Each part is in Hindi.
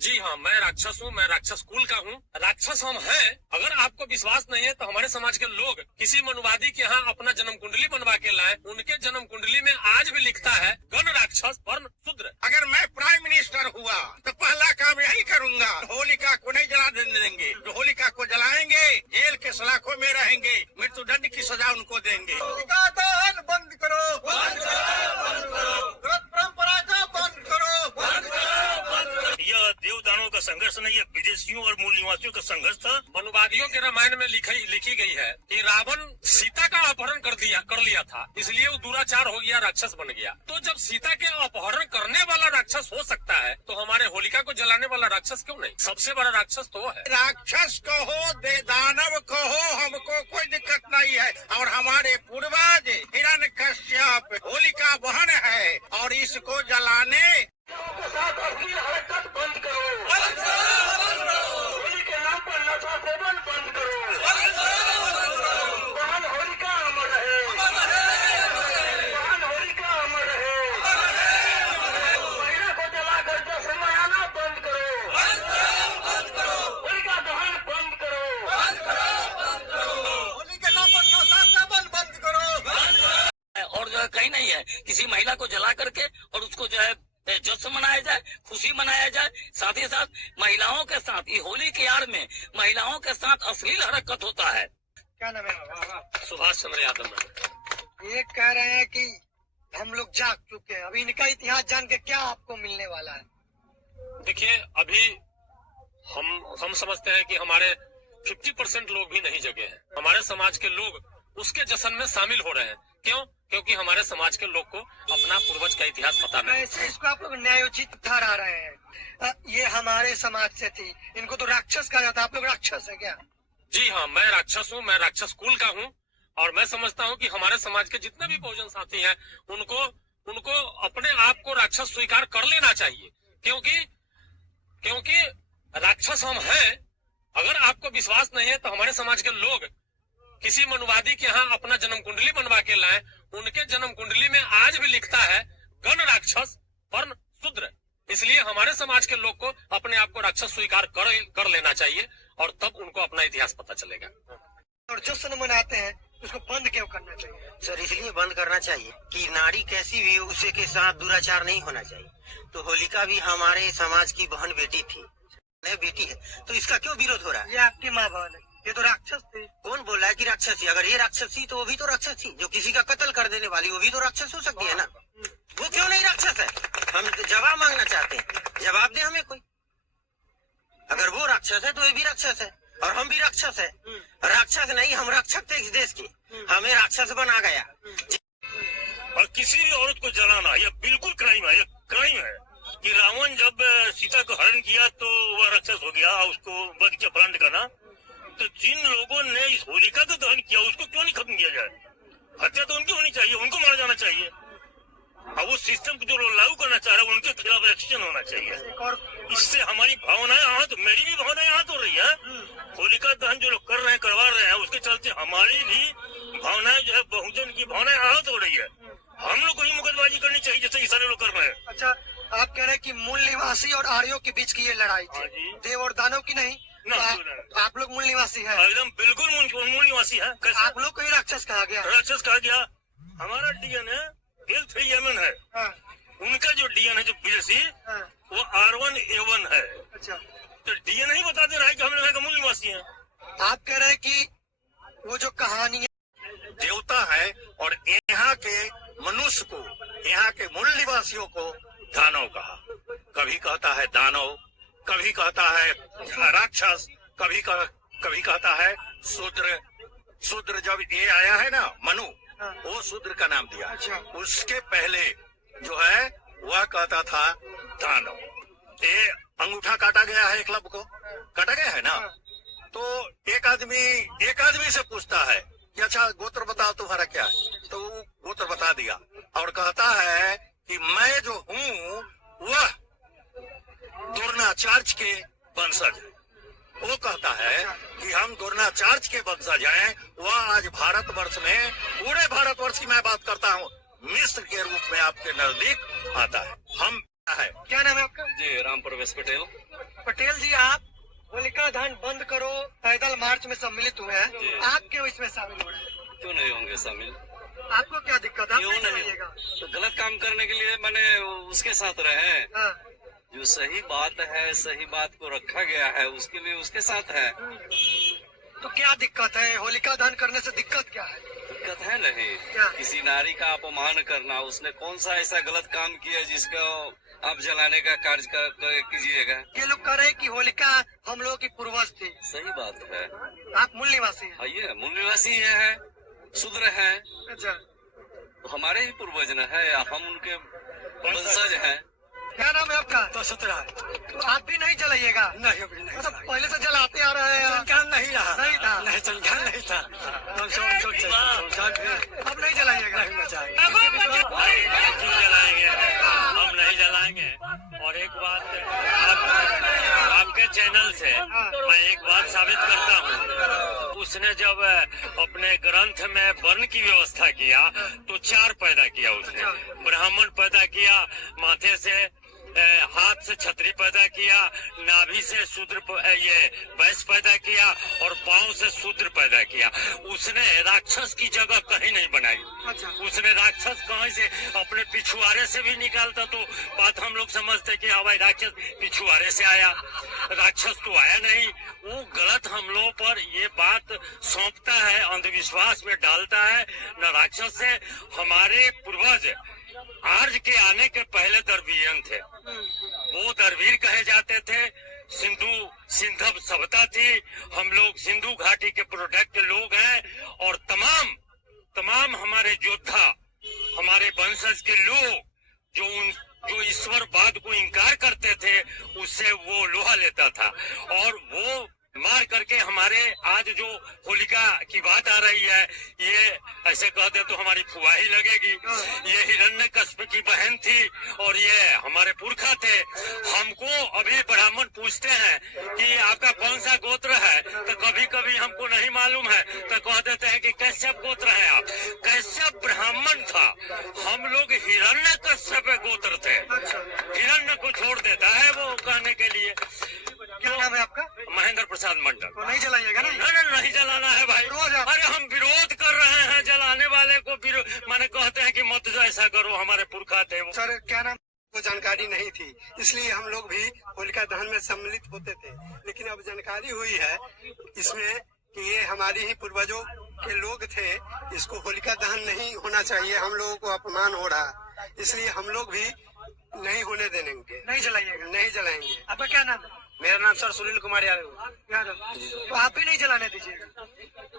जी हाँ, मैं राक्षस हूँ, मैं राक्षस कुल का हूँ। राक्षस हम हैं। अगर आपको विश्वास नहीं है तो हमारे समाज के लोग किसी मनुवादी के यहाँ अपना जन्म कुंडली बनवा के लाए। उनके जन्म कुंडली में आज भी लिखता है गण राक्षस वर्ण शूद्र। अगर मैं प्राइम मिनिस्टर हुआ तो पहला काम यही करूंगा, होलिका को नहीं जला देंगे। जो होलिका को जलाएंगे जेल के सलाखों में रहेंगे, मृत्युदंड की सजा उनको देंगे। होलिका दहन बंद करो, बंद करो, परंपरा का बंद करो, बंद करो। यह देवदानों का संघर्ष नहीं, यह विदेशियों और मूल निवासियों का संघर्ष था। मनुवादियों के रामायण में लिखी गई है कि रावण सीता का अपहरण कर लिया था, इसलिए वो दुराचार हो गया, राक्षस बन गया। तो जब सीता के अपहरण करने वाला राक्षस हो सकता है तो हमारे होलिका को जलाने वाला राक्षस क्यों नहीं? सबसे बड़ा राक्षस तो है। राक्षस कहो दानव कहो, हमको कोई दिक्कत नहीं है। और हमारे पूर्वज हिरण्यकश्यप होलिका बहन है और इसको जलाने के साथ अश्लील हरकत बंद करो, होली के नाम पर नशा सेवन बंद करो, बहन होलिका अमर रहे, बहन होलिका अमर रहे, महिला को जलाकर जश्न मनाना बंद करो, होलिका दहन बंद करो, होली के नाम पर नशा सेवन बंद करो। और जो है कहीं नहीं है किसी महिला को जला करके और उसको जो है जश्न मनाया जाए, खुशी मनाया जाए। साथ ही साथ महिलाओं के साथ ये होली के आड़ में महिलाओं के साथ अश्लील हरकत होता है। क्या नाम है? सुभाष चंद्र यादव। ये कह रहे हैं कि हम लोग जाग चुके हैं, अभी इनका इतिहास जान के क्या आपको मिलने वाला है? देखिए, अभी हम समझते हैं कि हमारे 50% लोग भी नहीं जगे हैं। हमारे समाज के लोग उसके जश्न में शामिल हो रहे हैं। क्यों? क्योंकि हमारे समाज के लोग को अपना पूर्वज का इतिहास पता नहीं। कैसे इसको आप लोग न्यायोचित ठहरा रहे हैं? ये हमारे समाज से थी, इनको तो राक्षस कहा जाता है, आप लोग राक्षस है क्या? जी हाँ, मैं राक्षस हूँ, मैं राक्षस कुल का हूँ। और मैं समझता हूँ कि हमारे समाज के जितने भी बहुजन साथी हैं उनको अपने आप को राक्षस स्वीकार कर लेना चाहिए। क्योंकि राक्षस हम हैं। अगर आपको विश्वास नहीं है तो हमारे समाज के लोग किसी मनुवादी के यहाँ अपना जन्म कुंडली बनवा के लाए। उनके जन्म कुंडली में आज भी लिखता है गण राक्षस वर्ण शूद्र। इसलिए हमारे समाज के लोग को अपने आप को राक्षस स्वीकार कर लेना चाहिए और तब उनको अपना इतिहास पता चलेगा। और जश्न मनाते हैं उसको बंद क्यों करना चाहिए? सर इसलिए बंद करना चाहिए कि नारी कैसी भी उसे के साथ दुराचार नहीं होना चाहिए। तो होलिका भी हमारे समाज की बहन बेटी थी, नहीं बेटी है, तो इसका क्यों विरोध हो रहा है? ये आपकी माँ बहन है, ये तो राक्षस थे। कौन बोल रहा है कि राक्षस थी? अगर ये राक्षस थी तो वो भी तो राक्षस थी। जो किसी का कत्ल कर देने वाली वो भी तो राक्षस हो सकती है ना। वो क्यों नहीं राक्षस है? हम जवाब मांगना चाहते हैं, जवाब दे हमें कोई। अगर वो राक्षस है तो ये भी राक्षस है और हम भी राक्षस है। राक्षस नहीं, हम रक्षक थे इस देश के, हमें राक्षस बना गया। और किसी भी औरत को जलाना यह बिल्कुल क्राइम है, यह क्राइम है कि रावण जब सीता को हरण किया तो वह राक्षस हो गया, उसको वध किया, प्राण करना। तो जिन लोगों ने इस होलिका को दहन किया उसको क्यों नहीं खत्म किया जाए? हत्या तो उनकी होनी चाहिए, उनको मारा जाना चाहिए। अब वो सिस्टम को जो लोग लागू करना चाह रहे हैं उनके खिलाफ एक्शन होना चाहिए। इससे हमारी भावनाएं आहत, मेरी भी भावनाएं आहत हो रही है। होलिका दहन जो लोग कर रहे हैं, करवा रहे हैं, उसके चलते हमारी भी भावनाएं जो है बहुजन की भावनाएं आहत हो रही है। हम लोग को ही मुकदबाजी करनी चाहिए जैसे सारे लोग कर रहे हैं। अच्छा, आप कह रहे हैं कि मूल निवासी और आर्यों के बीच की ये लड़ाई थी, देव और दानव की नहीं? तो आप लोग मूल निवासी हैं? एकदम बिल्कुल मूल निवासी है। आप लोग को ही राक्षस कहा गया? राक्षस कहा गया। हमारा डीएनए L3MN है। हाँ। उनका जो डीएनए है जो विदेशी, हाँ। वो R1A1 है। अच्छा, तो डीएनए ही बता दे रहा है कि हम लोग का मूल निवासी है। आप कह रहे हैं कि वो जो कहानी देवता है और यहाँ के मनुष्य को, यहाँ के मूल निवासियों को दानव कहा। कभी कहता है दानव, कभी कहता है राक्षस, कभी कहता है शूद्र। शूद्र जब ये आया है ना, मनु, वो शूद्र का नाम दिया। उसके पहले जो है वह कहता था दानव। ये अंगूठा काटा गया है, एकलव्य को काटा गया है ना। तो एक आदमी से पूछता है कि अच्छा गोत्र बताओ तुम्हारा क्या है, तो वो गोत्र बता दिया और कहता है कि मैं जो हूँ वह द्रोणाचार्य के वंशज है। वो कहता है कि हम द्रोणाचार्य के वंशज हैं। वह आज भारतवर्ष में, पूरे भारतवर्ष की मैं बात करता हूँ, मिस्र के रूप में आपके नजदीक आता है। हम है। क्या नाम है आपका? जी, राम प्रवेश पटेल। पटेल जी, आप होलिका दहन बंद करो पैदल मार्च में सम्मिलित हुए हैं, आप क्यों इसमें शामिल हो रहे हैं? क्यों नहीं होंगे शामिल? आपको क्या दिक्कत है? क्यों नहीं? तो गलत काम करने के लिए मैंने उसके साथ रहे हैं। हाँ। जो सही बात है, सही बात को रखा गया है, उसके लिए उसके साथ है। तो क्या दिक्कत है? होलिका दहन करने से दिक्कत क्या है? दिक्कत है नहीं। क्या? किसी नारी का अपमान करना, उसने कौन सा ऐसा गलत काम किया जिसको आप जलाने का कार्य कीजिएगा? ये लोग कह रहे हैं कि होलिका हम लोगों की पूर्वज थी। सही बात है। आप मूल निवासी हैं? आइए, मूल निवासी है, शूद्र है, अच्छा, तो हमारे ही पूर्वज न है, हम उनके वंशज हैं। क्या नाम है आपका? तो 17 तो आप भी नहीं जलाइएगा? नहीं, अभी नहीं मतलब पहले से जलाते आ रहे हैं। संज्ञान नहीं रहा, नहीं था। नहीं संज्ञान नहीं था। अब नहीं जलाइएगा? नहीं बचाएंगे। क्यों जलाएंगे? हम नहीं जलाएंगे। और एक बात आपके चैनल से मैं एक बात साबित करता हूँ। उसने जब अपने ग्रंथ में वर्ण की व्यवस्था किया तो 4 पैदा किया उसने। ब्राह्मण पैदा किया, माथे से हाथ से छतरी पैदा किया, नाभि से शूद्र ये वैश्य पैदा किया और पांव से शूद्र पैदा किया। उसने राक्षस की जगह कहीं नहीं बनाई। उसने राक्षस कहीं से अपने पिछुआरे से भी निकालता तो बात हम लोग समझते कि हाँ भाई राक्षस पिछुआरे से आया, राक्षस तो आया नहीं। वो गलत हम लोगों पर ये बात सौंपता है, अंधविश्वास में डालता है। न राक्षस से हमारे पूर्वज आर्य के आने के पहले दरवीरन थे, वो दरवीर कहे जाते थे। सिंधव सभ्यता थी, हम लोग सिंधु घाटी के प्रोडक्ट लोग हैं। और तमाम हमारे योद्धा, हमारे वंशज के लोग जो ईश्वरवाद को इनकार करते थे, उससे वो लोहा लेता था। और वो मार करके हमारे आज जो होलिका की बात आ रही है, ये ऐसे कहते तो हमारी फुआ ही लगेगी। ये हिरण्यकश्यप की बहन थी और ये हमारे पुरखा थे। हमको अभी ब्राह्मण पूछते हैं कि आपका कौन सा गोत्र है, तो कभी कभी हमको नहीं मालूम है तो कह देते हैं कि कैश्यप गोत्र है आप। कैश्यप ब्राह्मण था, हम लोग हिरण्यकश्यप गोत्र थे। हिरण्य को छोड़ देता है वो कहने के लिए। क्या नाम है आपका? महेंद्र प्रसाद मंडल। तो नहीं जलाइएगा? नहीं जलाना है भाई। अरे हम विरोध कर रहे हैं, जलाने वाले को माने कहते हैं कि मत जो ऐसा करो, हमारे पुरखा थे वो। सर क्या नाम को जानकारी नहीं थी, इसलिए हम लोग भी होलिका दहन में सम्मिलित होते थे। लेकिन अब जानकारी हुई है इसमें कि ये हमारी ही पूर्वजों के लोग थे, इसको होलिका दहन नहीं होना चाहिए, हम लोगों को अपमान हो रहा, इसलिए हम लोग भी नहीं होने देंगे। नहीं जलाइएगा? नहीं जलाएंगे। आपका क्या नाम है? मेरा नाम सर सुनील कुमार यादव। तो आप भी नहीं जलाने दीजिएगा?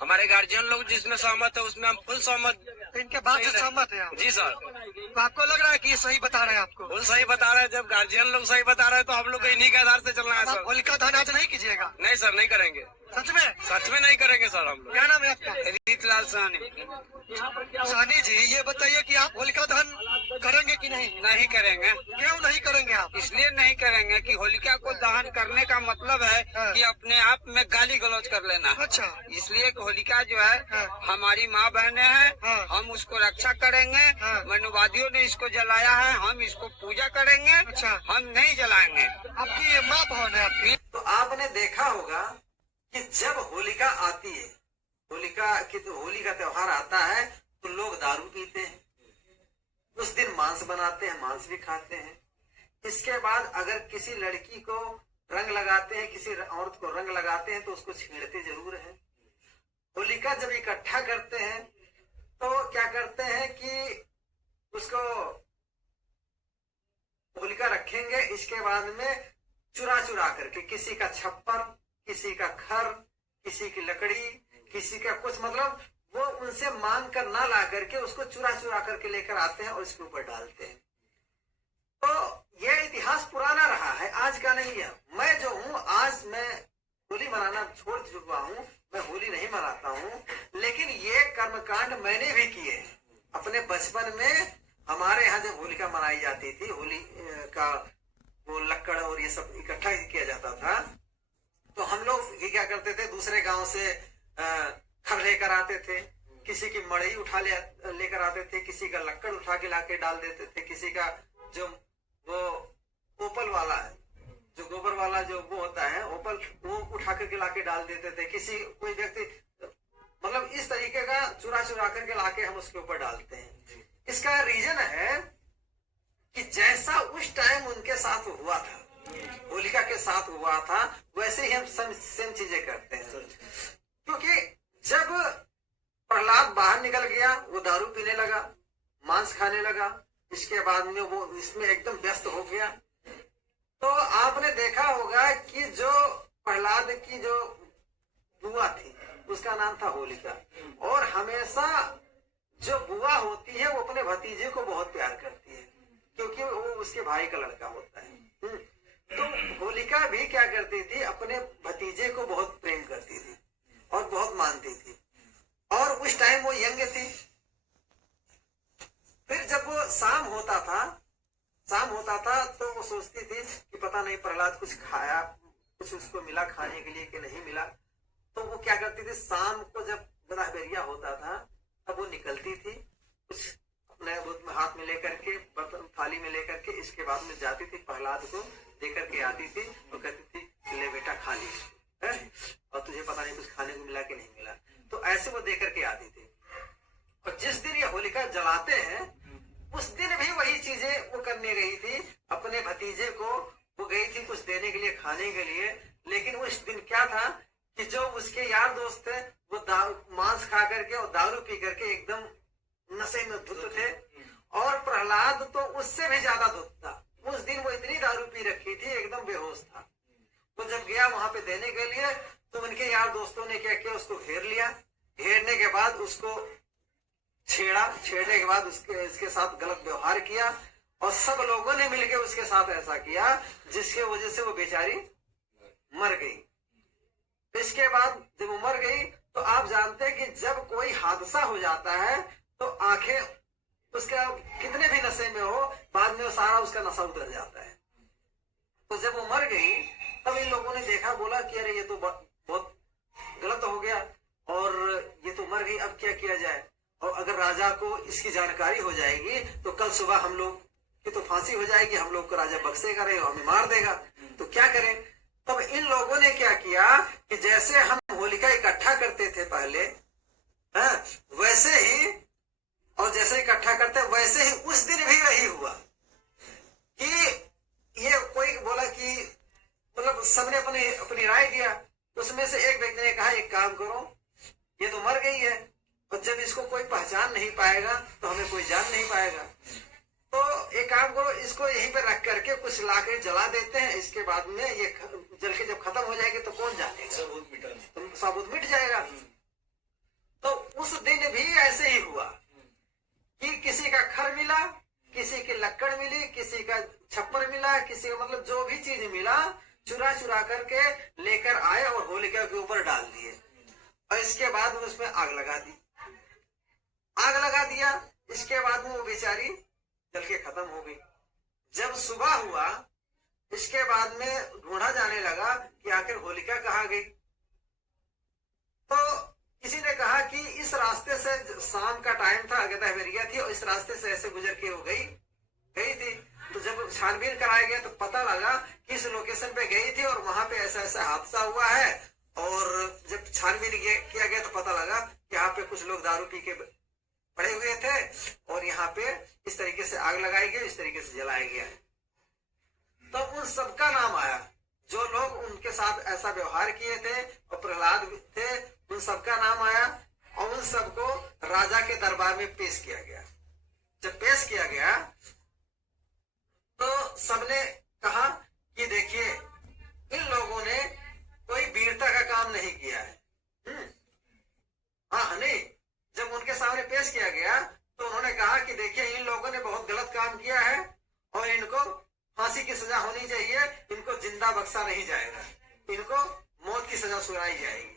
हमारे गार्जियन लोग जिसमें सहमत है उसमें हम फुल सहमत। तो इनके बात से सहमत है आप? जी सर। तो आपको लग रहा है कि ये सही बता रहे हैं आपको? फुल सही बता रहे हैं। जब गार्जियन लोग सही बता रहे हैं तो हम लोग को इन्हीं के आधार से चलना है सर। होलिका दहन आज नहीं कीजिएगा? नहीं सर, नहीं करेंगे। सच में? सच में नहीं करेंगे सर हम लोग। क्या नाम है आपका? रीतलाल साहनी। साहनी जी, ये बताइए कि आप होलिका दहन करेंगे कि नहीं? नहीं करेंगे। क्यों नहीं करेंगे आप? इसलिए नहीं करेंगे कि होलिका को दहन करने का मतलब है कि अपने आप में गाली गलौज कर लेना। अच्छा। इसलिए होलिका जो है हमारी माँ बहनें हैं, हम उसको रक्षा करेंगे। मनुवादियों ने इसको जलाया है, हम इसको पूजा करेंगे। अच्छा। हम नहीं जलाएंगे। आपकी ये माँ बहन है आपकी? तो आपने देखा होगा कि जब होलिका आती है, होली का त्योहार आता है तो लोग दारू पीते हैं, उस दिन मांस बनाते हैं, मांस भी खाते हैं। इसके बाद अगर किसी लड़की को रंग लगाते हैं, किसी औरत को रंग लगाते हैं तो उसको छेड़ते जरूर है। होलिका जब इकट्ठा करते हैं तो क्या करते हैं कि उसको होलिका रखेंगे, इसके बाद में चुरा करके किसी का छप्पर, किसी का खर, किसी की लकड़ी, किसी का कुछ, मतलब वो उनसे मांग कर ना ला करके उसको चुरा करके लेकर आते हैं और इसके ऊपर डालते हैं। तो यह इतिहास पुराना रहा है, आज का नहीं है। मैं जो हूँ, आज मैं होली मनाना छोड़ चुका हूँ, मैं होली नहीं मनाता हूँ, लेकिन ये कर्मकांड मैंने भी किए अपने बचपन में। हमारे यहाँ जब होलिका मनाई जाती थी, होली का वो लक्कड़ और ये सब इकट्ठा किया जाता था, तो हम लोग ये क्या करते थे, दूसरे गांव से खर लेकर आते थे, किसी की मड़ई उठा लेकर आते थे, किसी का लक्कड़ उठा के लाके डाल देते थे, किसी का जो वो ओपल वाला है जो गोबर वाला जो वो होता है ओपल, वो उठा करके लाके डाल देते थे। किसी कोई व्यक्ति मतलब इस तरीके का चुरा चुरा करके लाके हम उसके ऊपर डालते हैं। इसका रीजन है कि जैसा उस टाइम उनके साथ हुआ था, होलिका के साथ हुआ था, वैसे ही हम सेम चीजें करते हैं। क्योंकि जब प्रहलाद बाहर निकल गया, वो दारू पीने लगा, मांस खाने लगा, इसके बाद में वो इसमें एकदम व्यस्त हो गया। तो आपने देखा होगा कि जो प्रहलाद की जो बुआ थी उसका नाम था होलिका, और हमेशा जो बुआ होती है वो अपने भतीजे को बहुत प्यार करती है, क्योंकि वो उसके भाई का लड़का होता है। तो होलिका भी क्या करती थी, अपने भतीजे को बहुत प्रेम करती थी और बहुत मानती थी, और उस टाइम वो यंग थी। फिर जब वो शाम होता था तो वो सोचती थी कि पता नहीं प्रहलाद कुछ खाया, कुछ उसको मिला खाने के लिए कि नहीं मिला। तो वो क्या करती थी, शाम को जब बेरिया होता था तब वो निकलती थी, कुछ अपने हाथ में लेकर के, बर्तन थाली में लेकर के, इसके बाद में जाती थी, प्रहलाद को देकर के आती थी और कहती थी ले बेटा खा ली, और तुझे पता नहीं कुछ खाने को मिला कि नहीं मिला। तो ऐसे वो देकर के आती थी। और जिस दिन ये होलिका जलाते हैं उस दिन भी वही चीजें वो करने गई थी, अपने भतीजे को वो गई थी कुछ देने के लिए, खाने के लिए। लेकिन उस दिन क्या था कि जो उसके यार दोस्त थे वो मांस खा करके और दारू पी करके एकदम नशे में धुत थे, और प्रहलाद तो उससे भी ज्यादा धुत था। उस दिन वो इतनी दारू पी रखी थी, एकदम बेहोश था। वो जब गया वहां पे देने के लिए तो उनके यार दोस्तों ने क्या किया, उसको घेर लिया। घेरने के बाद उसको छेड़ने के बाद इसके साथ गलत व्यवहार किया, और सब लोगों ने मिलकर उसके साथ ऐसा किया जिसके वजह से वो बेचारी मर गई। इसके बाद जब वो मर गई तो आप जानते हैं कि जब कोई हादसा हो जाता है तो आंखें उसका कितने भी नशे में हो, बाद में वो सारा उसका नशा उतर जाता है। तो जब वो मर गई तब इन लोगों ने देखा, बोला कि अरे ये तो बहुत गलत हो गया, और ये तो मर गई, अब क्या किया जाए। और अगर राजा को इसकी जानकारी हो जाएगी तो कल सुबह हम लोग की तो फांसी हो जाएगी, हम लोग को राजा बख्शेगा नहीं, हमें मार देगा, तो क्या करें। तब इन लोगों ने क्या किया कि जैसे हम होलिका इकट्ठा करते थे पहले, वैसे ही, और जैसे इकट्ठा करते वैसे ही उस दिन भी वही हुआ कि ये कोई बोला कि मतलब सबने अपनी राय दिया। उसमें से एक व्यक्ति ने कहा एक काम करो, ये तो मर गई है और जब इसको कोई पहचान नहीं पाएगा तो हमें कोई जान नहीं पाएगा, तो एक काम करो, इसको यहीं पे रख करके कुछ ला के जला देते हैं, इसके बाद में ये जल के जब खत्म हो जाएगी तो कौन जानेगा, सबूत मिट जाएगा। तो उस दिन भी ऐसे ही हुआ कि किसी का खर मिला, किसी की लक्कड़ मिली, किसी का छप्पर मिला, किसी का मतलब जो भी चीज मिला चुरा चुरा करके लेकर आए और होलिका के ऊपर डाल दिए, और इसके बाद उसमें आग लगा दिया। इसके बाद वो बेचारी जल के खत्म हो गई। जब सुबह हुआ इसके बाद में ढूंढा जाने लगा कि आखिर होलिका कहाँ गई। तो किसी ने कहा कि इस रास्ते से, शाम का टाइम था, बेरिया थी और इस रास्ते से ऐसे गुजर के वो गई थी। तो जब छानबीन कराया गया तो पता लगा कि इस लोकेशन पे गई थी और वहां पे ऐसा ऐसा हादसा हुआ है। और जब छानबीन किया गया तो पता लगा कि यहाँ पे कुछ लोग दारू पी के पड़े हुए थे और यहाँ पे इस तरीके से आग लगाई गई, इस तरीके से जलाया गया। तो उन सबका नाम आया, जो लोग उनके साथ ऐसा व्यवहार किए थे और प्रहलाद थे, उन सबका नाम आया और उन सबको राजा के दरबार में पेश किया गया। जब पेश किया गया तो सबने कहा कि देखिए इन लोगों ने कोई वीरता का काम नहीं किया है। हाँ नहीं, जब उनके सामने पेश किया गया तो उन्होंने कहा कि देखिए इन लोगों ने बहुत गलत काम किया है और इनको फांसी की सजा होनी चाहिए, इनको जिंदा बख्शा नहीं जाएगा, इनको मौत की सजा सुनाई जाएगी।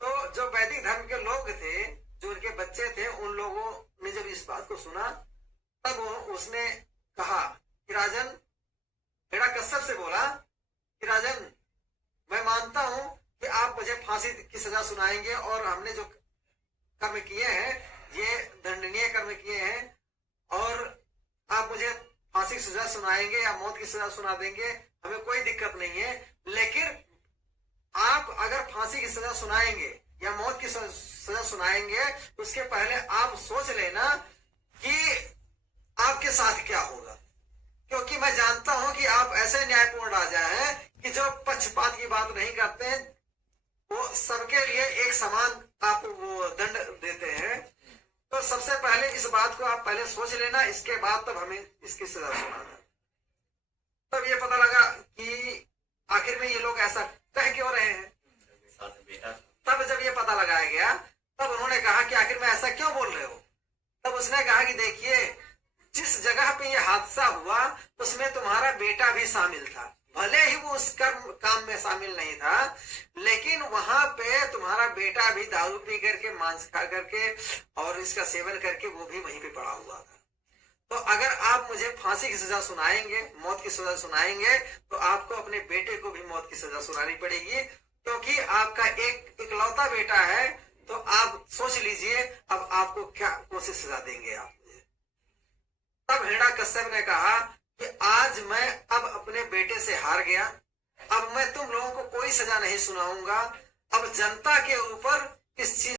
तो जो वैदिक धर्म के लोग थे, जो उनके बच्चे थे, उन लोगों ने जब इस बात को सुना तब उसने कहा कि राजन, हिरण्यकश्यप से बोला कि राजन, मैं मानता हूं कि आप मुझे फांसी की सजा सुनाएंगे और हमने जो कर्म किए हैं ये दंडनीय कर्म किए हैं और आप मुझे फांसी की सजा सुनाएंगे या मौत की सजा सुना देंगे, हमें कोई दिक्कत नहीं है, लेकिन आप अगर फांसी की सजा सुनाएंगे या मौत की सजा सुनाएंगे, उसके पहले आप सोच लेना कि आपके साथ क्या होगा, क्योंकि मैं जानता हूं कि आप ऐसे न्यायपूर्ण राजा हैं कि जो पक्षपात की बात नहीं करते हैं, वो सबके लिए एक समान आप वो दंड देते हैं। तो सबसे पहले इस बात को आप पहले सोच लेना, इसके बाद तब हमें इसकी सजा सुनाना। तब ये पता लगा कि आखिर में ये लोग ऐसा कह क्यों रहे हैं। तब जब ये पता लगाया गया, तब उन्होंने कहा कि आखिर में ऐसा क्यों बोल रहे हो। तब उसने कहा कि देखिए, जिस जगह पे ये हादसा हुआ उसमें तुम्हारा बेटा भी शामिल था, भले ही वो उस काम में शामिल नहीं था, लेकिन वहां पे तुम्हारा बेटा भी दारू पी करके, मांस खा करके और इसका सेवन करके वो भी वहीं पे पड़ा हुआ था। तो अगर आप मुझे फांसी की सजा सुनाएंगे, मौत की सजा सुनाएंगे, तो आपको अपने बेटे को भी मौत की सजा सुनानी पड़ेगी, क्योंकि आपका एक इकलौता बेटा है। तो आप सोच लीजिए अब आपको क्या कौन-सी सजा देंगे आप। तब हिरण्यकश्यप ने कहा कि आज मैं अब अपने बेटे से हार गया, अब मैं तुम लोगों को कोई सजा नहीं सुनाऊंगा, अब जनता के ऊपर इस चीज